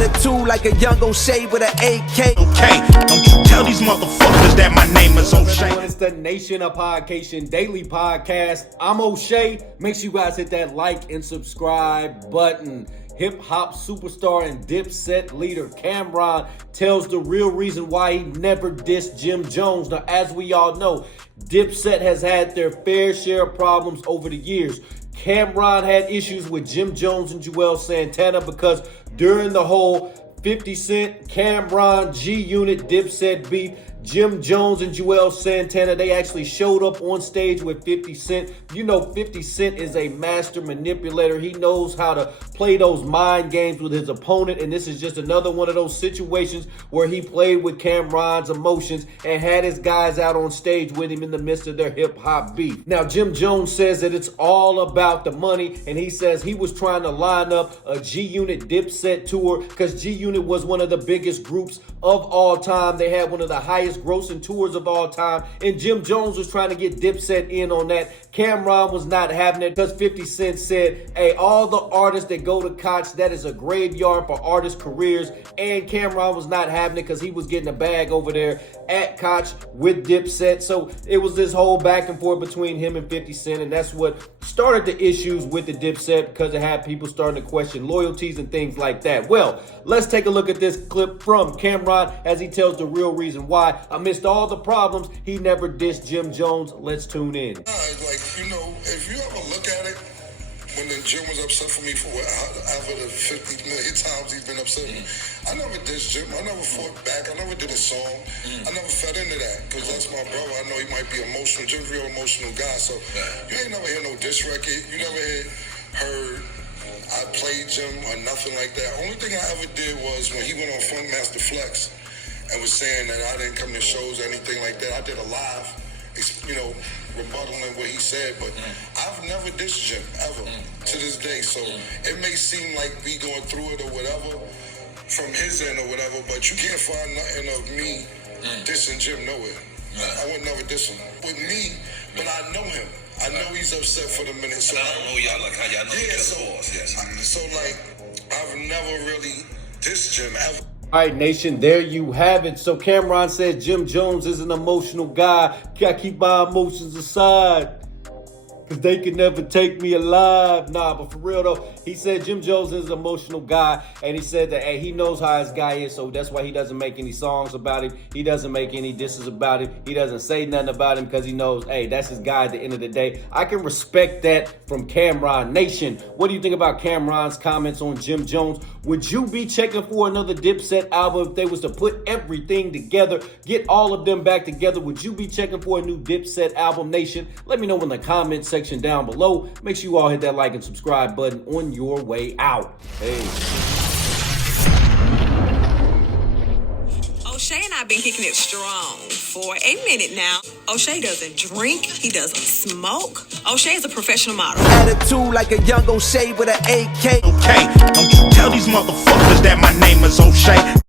Attitude like a young O'Shea with an AK. Okay, don't you tell these motherfuckers that my name is O'Shea. It's the Nation of Podcation Daily Podcast. I'm O'Shea. Make sure you guys hit that like and subscribe button. Hip-hop superstar and Dipset leader Cam'ron tells the real reason why he never dissed Jim Jones. Now, as we all know, Dipset has had their fair share of problems over the years. Cam'ron had issues with Jim Jones and Juelz Santana because during the whole 50 Cent, Cam'ron, G-Unit, Dipset beef, Jim Jones and Juelz Santana, they actually showed up on stage with 50 Cent. You know 50 Cent is a master manipulator. He knows how to play those mind games with his opponent, and this is just another one of those situations where he played with Cam'ron's emotions and had his guys out on stage with him in the midst of their hip-hop beef. Now, Jim Jones says that it's all about the money, and he says he was trying to line up a G-Unit Dipset tour because G-Unit was one of the biggest groups of all time. They had one of the highest grossing tours of all time, and Jim Jones was trying to get Dipset in on that. Cam'ron was not having it because 50 Cent said, hey, all the artists that go to Koch, that is a graveyard for artists' careers, and Cam'ron was not having it because he was getting a bag over there at Koch with Dipset. So it was this whole back and forth between him and 50 Cent, and that's what started the issues with the Dipset because it had people starting to question loyalties and things like that. Well, let's take a look at this clip from Cam'ron as he tells the real reason why, amidst all the problems, he never dissed Jim Jones. Let's tune in. Like, you know, if you ever look at it, when the Jim was upset for me for whatever the 50 million times he's been upset with me, I never dissed Jim. I never fought back. I never did a song. I never fed into that because that's my brother. I know he might be emotional. Jim's a real emotional guy, so you ain't never hear no diss record. You never heard I played Jim or nothing like that. Only thing I ever did was when he went on Funkmaster Flex and was saying that I didn't come to shows or anything like that. I did a live, you know, rebuttaling what he said, but I've never dissed Jim ever to this day. So it may seem like we going through it or whatever from his end or whatever, but you can't find nothing of me dissing Jim nowhere. I would never diss him with me, but I know him. I know he's upset for the minute. So and I don't know y'all like how y'all know each other boss. Yes. So like, I've never really dissed Jim ever. All right, Nation, there you have it. So Cam'ron said Jim Jones is an emotional guy. Gotta keep my emotions aside because they can never take me alive. Nah, but for real though, he said Jim Jones is an emotional guy, and he said that, hey, he knows how his guy is, so that's why he doesn't make any songs about him. He doesn't make any disses about him. He doesn't say nothing about him because he knows, hey, that's his guy at the end of the day. I can respect that from Cam'ron. Nation, what do you think about Cam'ron's comments on Jim Jones? Would you be checking for another Dipset album if they was to put everything together, get all of them back together? Would you be checking for a new Dipset album? Nation, let me know in the comment section down below. Make sure you all hit that like and subscribe button on your way out. Hey. O'Shea and I have been kicking it strong for a minute now. O'Shea doesn't drink. He doesn't smoke. O'Shea is a professional model. Attitude like a young O'Shea with an AK. Okay, don't you tell these motherfuckers that my name is O'Shea.